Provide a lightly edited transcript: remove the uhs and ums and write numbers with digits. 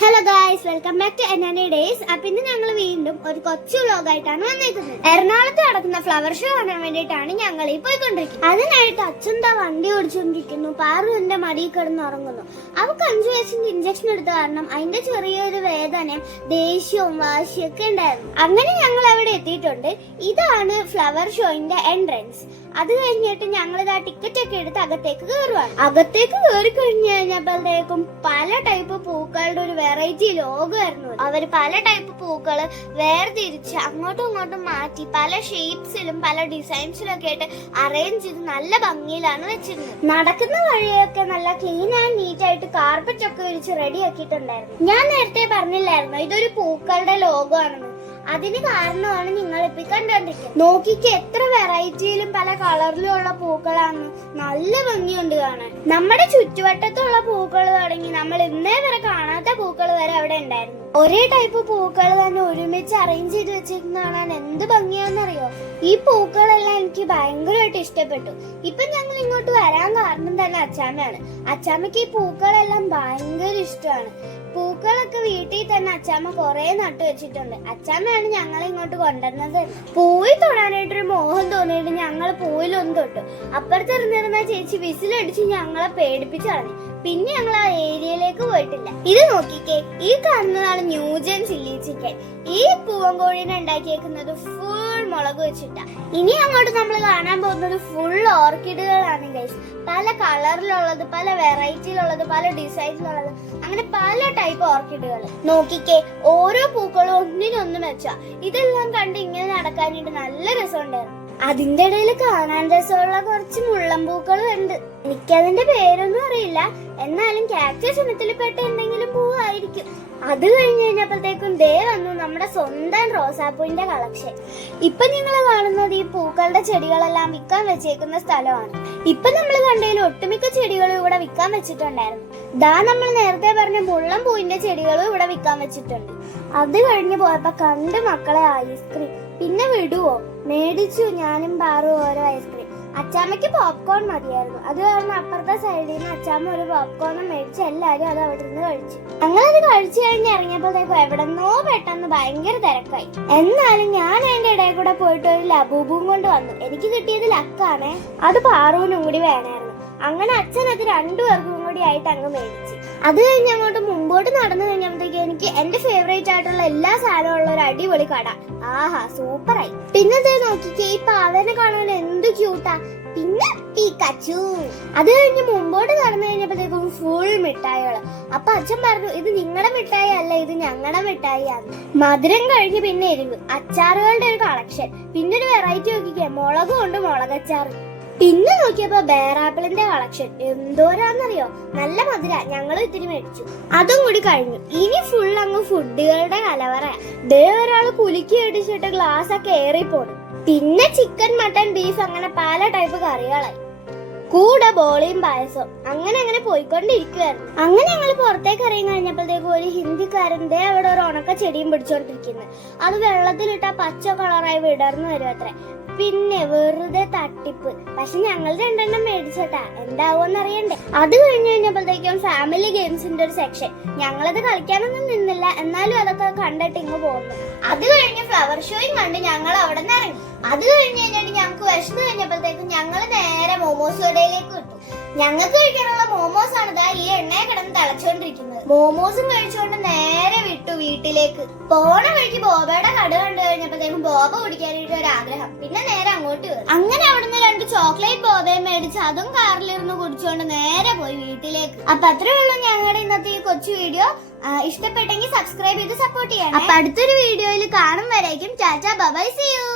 Hello guys, welcome back to N and D days. അപ്പൊ ഇന്ന് ഞങ്ങൾ വീണ്ടും ഒരു കൊച്ചു വ്ലോഗായിട്ടാണ് വന്നിരിക്കുന്നത്. എറണാകുളത്ത് നടക്കുന്ന ഫ്ലവർ ഷോ കാണാൻ വേണ്ടിയിട്ടാണ് ഞങ്ങൾ ഈ പോയിക്കൊണ്ടിരിക്കുന്നത്. അതിനായിട്ട് അച്ഛൻ്റെ വണ്ടി ഓടിച്ചുകൊണ്ടിരിക്കുന്നു. പാറു എന്റെ മടിയിൽ കിടന്ന് ഉറങ്ങുന്നു. അവൾക്ക് 5 വയസ്സിന്റെ ഇഞ്ചക്ഷൻ എടുത്ത കാരണം അതിന്റെ ചെറിയൊരു വേദനയും ദേഷ്യവും വാശിയൊക്കെ ഉണ്ടായിരുന്നു. അങ്ങനെ ഞങ്ങൾ അവിടെ എത്തിയിട്ടുണ്ട്. ഇതാണ് ഫ്ലവർ ഷോയിന്റെ എൻട്രൻസ്. അത് കഴിഞ്ഞിട്ട് ഞങ്ങൾ ഇതാ ടിക്കറ്റ് ഒക്കെ എടുത്ത് അകത്തേക്ക് കയറുവാണ്. അകത്തേക്ക് കയറി കഴിഞ്ഞു കഴിഞ്ഞപ്പോഴത്തേക്കും പല ടൈപ്പ് പൂക്കളുടെ ഒരു വെറൈറ്റി ലോകമായിരുന്നു. അവര് പല ടൈപ്പ് പൂക്കള് വേർതിരിച്ച് അങ്ങോട്ടും ഇങ്ങോട്ടും മാറ്റി പല ഷേപ്സിലും പല ഡിസൈൻസിലും ഒക്കെ ആയിട്ട് അറേഞ്ച് ചെയ്ത് നല്ല ഭംഗിയിലാണ് വെച്ചിരുന്നത്. നടക്കുന്ന വഴിയൊക്കെ നല്ല ക്ലീൻ ആൻഡ് നീറ്റ് ആയിട്ട് കാർപ്പറ്റ് ഒക്കെ വിരിച്ച് റെഡി ആക്കിയിട്ടുണ്ടായിരുന്നു. ഞാൻ നേരത്തെ പറഞ്ഞില്ലായിരുന്നു ഇതൊരു പൂക്കളുടെ ലോകമാണെന്ന്. അതിന് കാരണമാണ് നിങ്ങൾ ഇപ്പൊ കണ്ടുകൊണ്ടിരിക്കുന്നത്. നോക്കിക്ക് എത്ര വെറൈറ്റിയിലും പല കളറിലും ഉള്ള പൂക്കളാണ്. നല്ല ഭംഗിയുണ്ട് കാണാൻ. നമ്മുടെ ചുറ്റുവട്ടത്തുള്ള പൂക്കൾ തുടങ്ങി നമ്മൾ ഇന്നേ വരെ കാണാത്ത പൂക്കൾ വരെ അവിടെ ഉണ്ടായിരുന്നു. ഒരേ ടൈപ്പ് പൂക്കൾ തന്നെ ഒരുമിച്ച് അറേഞ്ച് ചെയ്ത് വെച്ചിരുന്ന കാണാൻ എന്ത് ഭംഗിയാന്നറിയോ. ഈ പൂക്കളെല്ലാം എനിക്ക് ഭയങ്കരമായിട്ട് ഇഷ്ടപ്പെട്ടു. ഇപ്പൊ ഞങ്ങൾ ഇങ്ങോട്ട് വരാൻ കാരണം തന്നെ അച്ചാമ്മയാണ്. അച്ചാമ്മക്ക് ഈ പൂക്കളെല്ലാം ഭയങ്കര ഇഷ്ടമാണ്. പൂക്കളൊക്കെ വീട്ടിൽ തന്നെ അച്ചാമ്മ കുറെ നട്ടു വെച്ചിട്ടുണ്ട്. അച്ചാമ്മയാണ് ഞങ്ങളെ ഇങ്ങോട്ട് കൊണ്ടുവന്നത്. പൂവിൽ തൊടാനായിട്ടൊരു മോഹം തോന്നിയിട്ട് ഞങ്ങൾ പൂവിലൊന്നും തൊട്ടു. അപ്പുറത്തിരുന്നിരുന്ന ചേച്ചി വിസിലടിച്ച് ഞങ്ങളെ പേടിപ്പിച്ചു കളഞ്ഞു. പിന്നെ ഞങ്ങൾ ആ ഏരിയയിലേക്ക് പോയിട്ടില്ല. ഇത് നോക്കിക്കേ, ഈ കാണുന്നതാണ് ന്യൂജൻ ചില്ലി ചിക്കൻ. ഈ പൂവൻകോഴീനെ ഉണ്ടാക്കിയേക്കുന്നത് ഫുൾ മുളക് വെച്ചിട്ടാ. ഇനി അങ്ങോട്ട് നമ്മൾ കാണാൻ പോകുന്നത് ഫുൾ ഓർക്കിഡുകളാണ് ഗൈസ്. പല കളറിലുള്ളത്, പല വെറൈറ്റിയിലുള്ളത്, പല ഡിസൈനിലുള്ളത്, അങ്ങനെ പല ടൈപ്പ് ഓർക്കിഡുകൾ. നോക്കിക്കേ, ഓരോ പൂക്കളും ഒന്നിനൊന്നും വെച്ചാ. ഇതെല്ലാം കണ്ട് ഇങ്ങനെ നടക്കാനായിട്ട് നല്ല രസമുണ്ടായിരുന്നു. അതിന്റെ ഇടയിൽ കാണാൻ രസമുള്ള കുറച്ച് മുള്ളംപൂക്കളും ഉണ്ട്. എനിക്കതിന്റെ പേരൊന്നും അറിയില്ല. എന്നാലും കാക്ടസ് ഇനത്തിൽ പെട്ട എന്തെങ്കിലും പൂവായിരിക്കും. അത് കഴിഞ്ഞ് കഴിഞ്ഞപ്പോഴത്തേക്കും ദേ വന്നു നമ്മുടെ സ്വന്തം റോസാപ്പൂവിന്റെ കളക്ഷൻ. ഇപ്പൊ നിങ്ങൾ കാണുന്നത് ഈ പൂക്കളുടെ ചെടികളെല്ലാം വിൽക്കാൻ വെച്ചേക്കുന്ന സ്ഥലമാണ്. ഇപ്പൊ നമ്മൾ കണ്ടതിൽ ഒട്ടുമിക്ക ചെടികളും ഇവിടെ വിൽക്കാൻ വെച്ചിട്ടുണ്ടായിരുന്നു. ദാ നമ്മൾ നേരത്തെ പറഞ്ഞ മുള്ളം പൂവിന്റെ ചെടികളും ഇവിടെ വിൽക്കാൻ വെച്ചിട്ടുണ്ട്. അത് കഴിഞ്ഞ് പോയപ്പോ കണ്ട് മക്കളെ ഐസ്ക്രീം. പിന്നെ വിടുവോ, മേടിച്ചു ഞാനും പാറു ഓരോ ഐസ്ക്രീം. അച്ചാമ്മയ്ക്ക് പോപ്കോൺ മതിയായിരുന്നു. അത് കാരണം അപ്പുറത്തെ സൈഡിൽ നിന്ന് അച്ചാമ്മ ഒരു പോപ്കോണും മേടിച്ച് എല്ലാരും അത് അവിടെ നിന്ന് കഴിച്ചു. ഞങ്ങളത് കഴിച്ചു കഴിഞ്ഞ് ഇറങ്ങിയപ്പോഴത്തേക്കും എവിടെന്നോ പെട്ടെന്ന് ഭയങ്കര തിരക്കായി. എന്നാലും ഞാൻ അതിന്റെ ഇടയിൽ കൂടെ പോയിട്ട് ഒരു ലബൂബും കൊണ്ട് വന്നു. എനിക്ക് കിട്ടിയത് ലക്കാണേ. അത് പാറുവിനും കൂടി വേണമായിരുന്നു. അങ്ങനെ അച്ഛൻ അത് 2 പേർക്കും കൂടി ആയിട്ട് അങ്ങ് മേടിച്ചു. അത് കഴിഞ്ഞ് അങ്ങോട്ട് മുമ്പോട്ട് നടന്നു കഴിഞ്ഞപ്പോഴത്തേക്ക് എനിക്ക് എന്റെ ഫേവറേറ്റ് ആയിട്ടുള്ള എല്ലാ സാധനവും ഉള്ള ഒരു അടിപൊളി കട. ആഹാ, സൂപ്പറായി. പിന്നെ നോക്കിക്കേ, ഈ പാവനെ കാണാൻ എന്ത് ക്യൂട്ടാ. പിന്നെ പീക്കാച്ചു. അത് കഴിഞ്ഞ് മുമ്പോട്ട് നടന്നു കഴിഞ്ഞപ്പോഴത്തേക്കും ഫുൾ മിഠായികള്. അപ്പൊ അച്ഛൻ പറഞ്ഞു, ഇത് നിങ്ങളുടെ മിഠായി അല്ല, ഇത് ഞങ്ങളുടെ മിഠായി ആണ്. മധുരം കഴിഞ്ഞ് പിന്നെ എരിവ്, അച്ചാറുകളുടെ ഒരു കളക്ഷൻ. പിന്നെ ഒരു വെറൈറ്റി നോക്കിക്കേ, മുളക് കൊണ്ട് മുളകച്ചാറ്. പിന്നെ നോക്കിയപ്പോ ബേറാപ്പിളിന്റെ കളക്ഷൻ. എന്തോരാന്നറിയോ, നല്ല മധുര. ഞങ്ങൾ ഇത്തിരി മേടിച്ചു. അതും കൂടി കഴിഞ്ഞു. ഇനി ഫുൾ അങ്ങ് ഫുഡുകളുടെ കലവറ. ദേ ഒരാള് കുലുക്കി അടിച്ചിട്ട് ഗ്ലാസ് ഒക്കെ ഏറിപ്പോണു. പിന്നെ ചിക്കൻ, മട്ടൻ, ബീഫ്, അങ്ങനെ പല ടൈപ്പ് കറികളായി. കൂടെ ബോളിയും പായസവും. അങ്ങനെ പോയിക്കൊണ്ടിരിക്കുവായിരുന്നു. അങ്ങനെ ഞങ്ങൾ പുറത്തേക്ക് ഇറങ്ങി കഴിഞ്ഞപ്പോഴത്തേക്കും ഒരു ഹിന്ദിക്കാരൻ ദേ അവിടെ ഒരു ഉണക്ക ചെടിയും പിടിച്ചോണ്ടിരിക്കുന്നത്. അത് വെള്ളത്തിലിട്ടാ പച്ച കളറായി വിടർന്നു വരും അത്ര. പിന്നെ വെറുതെ തട്ടിപ്പ്. പക്ഷെ ഞങ്ങൾ 2 മേടിച്ചേട്ടാ, എന്താവോന്ന് അറിയണ്ടേ. അത് കഴിഞ്ഞ് കഴിഞ്ഞപ്പോഴത്തേക്കും ഫാമിലി ഗെയിംസിന്റെ ഒരു സെക്ഷൻ. ഞങ്ങളത് കളിക്കാനൊന്നും നിന്നില്ല, എന്നാലും അതൊക്കെ കണ്ടിട്ട് ഇങ്ങ് പോകുന്നു. അത് കഴിഞ്ഞ് ഫ്ലവർ ഷോയും കണ്ട് ഞങ്ങൾ അവിടെ നിന്ന് ഇറങ്ങി. അത് കഴിഞ്ഞ് കഴിഞ്ഞിട്ട് ഞങ്ങൾക്ക് വിശന്ന് കഴിഞ്ഞപ്പോഴത്തേക്കും ഞങ്ങൾ നേരെ മോമോസ് കടയിലേക്ക് വിട്ടു. ഞങ്ങൾക്ക് കഴിക്കാനുള്ള മോമോസ് ആണ് ദാ ഈ എണ്ണയെ കിടന്ന് തിളച്ചോണ്ടിരിക്കുന്നത്. മോമോസും കഴിച്ചുകൊണ്ട് നേരെ വിട്ടു വീട്ടിലേക്ക്. പോണ വഴിക്ക് ബോബയുടെ കട കണ്ടു കഴിഞ്ഞപ്പോഴത്തേക്കും ബോബ കുടിക്കാനായിട്ട് ഒരു ആഗ്രഹം. പിന്നെ നേരെ അങ്ങോട്ട് കയറി. അങ്ങനെ അവിടുന്ന് 2 ചോക്ലേറ്റ് ബോബയും മേടിച്ച് അതും കാറിലിരുന്ന് കുടിച്ചുകൊണ്ട് നേരെ പോയി വീട്ടിലേക്ക്. അപ്പൊ അത്രേ ഉള്ളൂ ഞങ്ങളുടെ ഇന്നത്തെ ഈ കൊച്ചു വീഡിയോ. ഇഷ്ടപ്പെട്ടെങ്കിൽ സബ്സ്ക്രൈബ് ചെയ്ത് സപ്പോർട്ട് ചെയ്യണം. അപ്പൊ അടുത്തൊരു വീഡിയോയിൽ കാണും വരേക്കും tata bye bye, see U.